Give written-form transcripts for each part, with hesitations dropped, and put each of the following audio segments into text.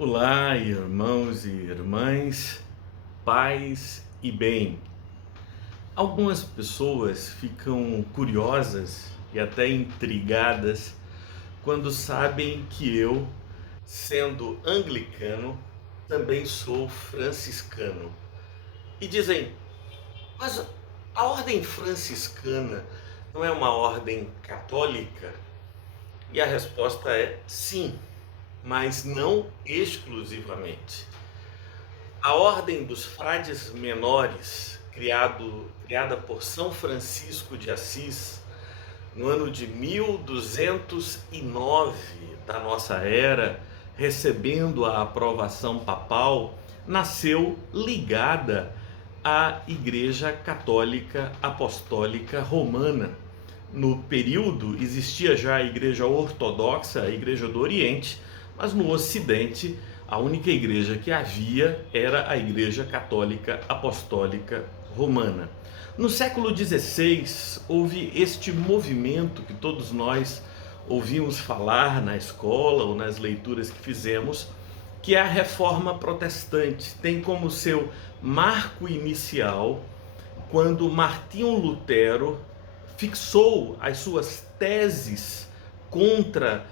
Olá, irmãos e irmãs, paz e bem. Algumas pessoas ficam curiosas e até intrigadas quando sabem que eu, sendo anglicano, também sou franciscano. E dizem: mas a ordem franciscana não é uma ordem católica? E a resposta é sim, mas não exclusivamente. A Ordem dos Frades Menores, criada por São Francisco de Assis, no ano de 1209 da nossa era, recebendo a aprovação papal, nasceu ligada à Igreja Católica Apostólica Romana. No período existia já a Igreja Ortodoxa, a Igreja do Oriente, mas no Ocidente a única igreja que havia era a Igreja Católica Apostólica Romana. No século XVI houve este movimento que todos nós ouvimos falar na escola ou nas leituras que fizemos, que é a Reforma Protestante. Tem como seu marco inicial quando Martinho Lutero fixou as suas teses contra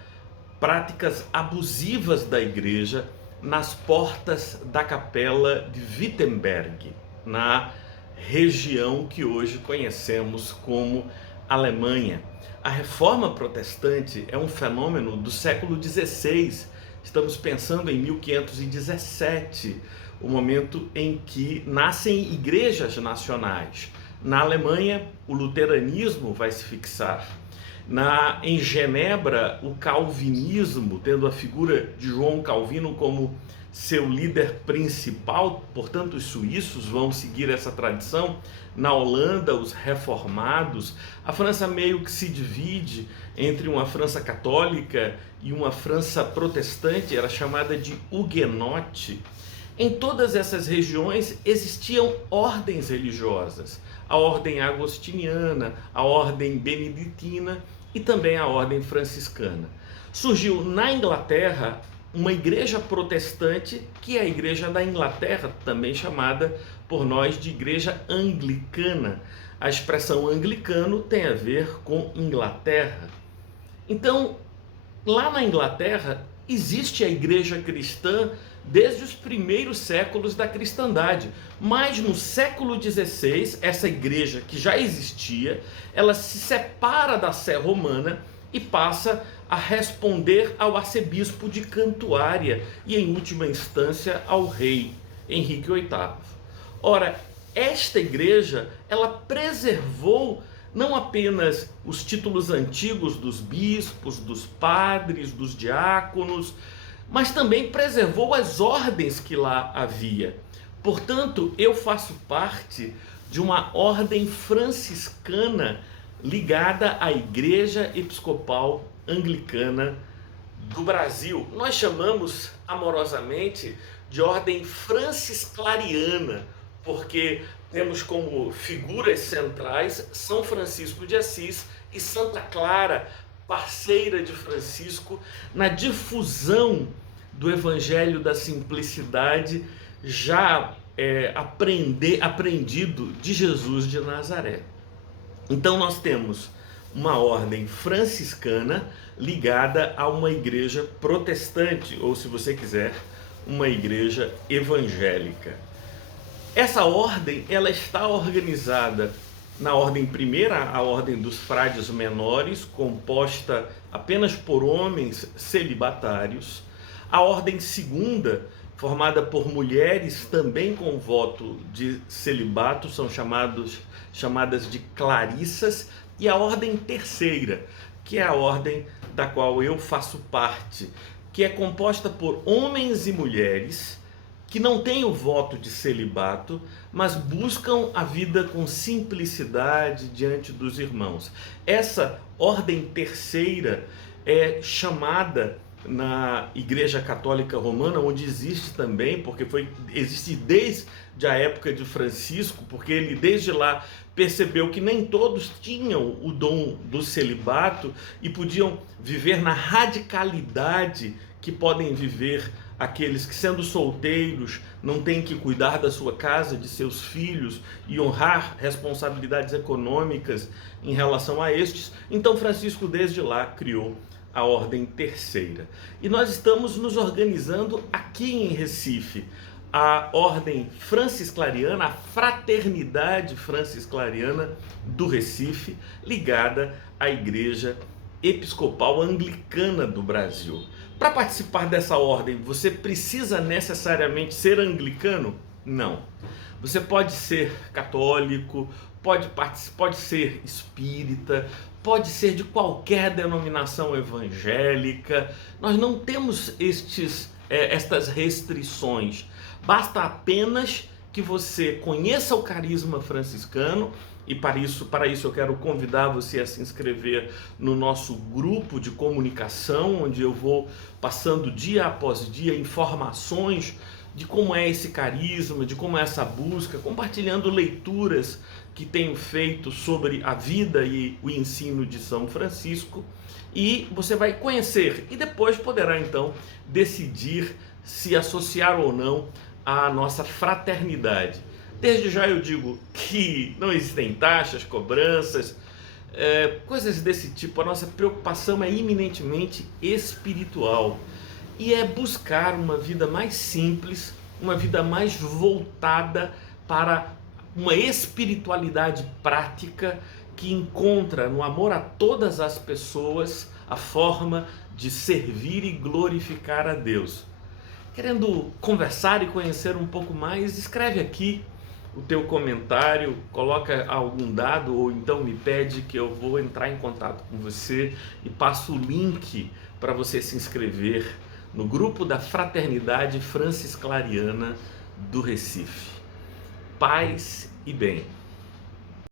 práticas abusivas da igreja nas portas da capela de Wittenberg, na região que hoje conhecemos como Alemanha. A reforma protestante é um fenômeno do século XVI. Estamos pensando em 1517, o momento em que nascem igrejas nacionais. Na Alemanha, o luteranismo vai se fixar. Em Genebra, o calvinismo, tendo a figura de João Calvino como seu líder principal, portanto os suíços vão seguir essa tradição. Na Holanda, os reformados. A França meio que se divide entre uma França católica e uma França protestante, era chamada de huguenote. Em todas essas regiões existiam ordens religiosas, a ordem agostiniana, a ordem beneditina e também a ordem franciscana. Surgiu na Inglaterra uma igreja protestante, que é a Igreja da Inglaterra, também chamada por nós de Igreja Anglicana. A expressão anglicano tem a ver com Inglaterra. Então, lá na Inglaterra existe a igreja cristã desde os primeiros séculos da cristandade, mas no século XVI, essa igreja que já existia, ela se separa da Sé romana e passa a responder ao arcebispo de Cantuária e, em última instância, ao rei Henrique VIII. Ora, esta igreja, ela preservou não apenas os títulos antigos dos bispos, dos padres, dos diáconos, mas também preservou as ordens que lá havia. Portanto, eu faço parte de uma ordem franciscana ligada à Igreja Episcopal Anglicana do Brasil. Nós chamamos amorosamente de ordem francisclariana, porque temos como figuras centrais São Francisco de Assis e Santa Clara, parceira de Francisco na difusão do Evangelho da Simplicidade, já aprendido de Jesus de Nazaré. Então nós temos uma ordem franciscana ligada a uma igreja protestante, ou, se você quiser, uma igreja evangélica. Essa ordem, ela está organizada na ordem primeira, a ordem dos frades menores, composta apenas por homens celibatários. A ordem segunda, formada por mulheres também com voto de celibato, são chamadas de clarissas. E a ordem terceira, que é a ordem da qual eu faço parte, que é composta por homens e mulheres que não têm o voto de celibato, mas buscam a vida com simplicidade diante dos irmãos. Essa ordem terceira é chamada na Igreja Católica Romana, onde existe também, porque existe desde a época de Francisco, porque ele desde lá percebeu que nem todos tinham o dom do celibato e podiam viver na radicalidade que podem viver aqueles que, sendo solteiros, não têm que cuidar da sua casa, de seus filhos e honrar responsabilidades econômicas em relação a estes. Então Francisco desde lá criou a Ordem Terceira. E nós estamos nos organizando aqui em Recife, a Ordem Francisclariana, a Fraternidade Francisclariana do Recife, ligada à Igreja Episcopal Anglicana do Brasil. Para participar dessa ordem, você precisa necessariamente ser anglicano? Não. Você pode ser católico, pode ser espírita, pode ser de qualquer denominação evangélica. Nós não temos estas restrições. Basta apenas que você conheça o carisma franciscano, e para isso eu quero convidar você a se inscrever no nosso grupo de comunicação, onde eu vou passando dia após dia informações de como é esse carisma, de como é essa busca, compartilhando leituras que tenho feito sobre a vida e o ensino de São Francisco, e você vai conhecer e depois poderá então decidir se associar ou não à nossa fraternidade. Desde já eu digo que não existem taxas, cobranças, coisas desse tipo. A nossa preocupação é eminentemente espiritual e é buscar uma vida mais simples, uma vida mais voltada para uma espiritualidade prática que encontra no amor a todas as pessoas a forma de servir e glorificar a Deus. Querendo conversar e conhecer um pouco mais, escreve aqui o teu comentário, coloca algum dado ou então me pede que eu vou entrar em contato com você e passo o link para você se inscrever no grupo da Fraternidade Francisclariana do Recife. Paz e bem.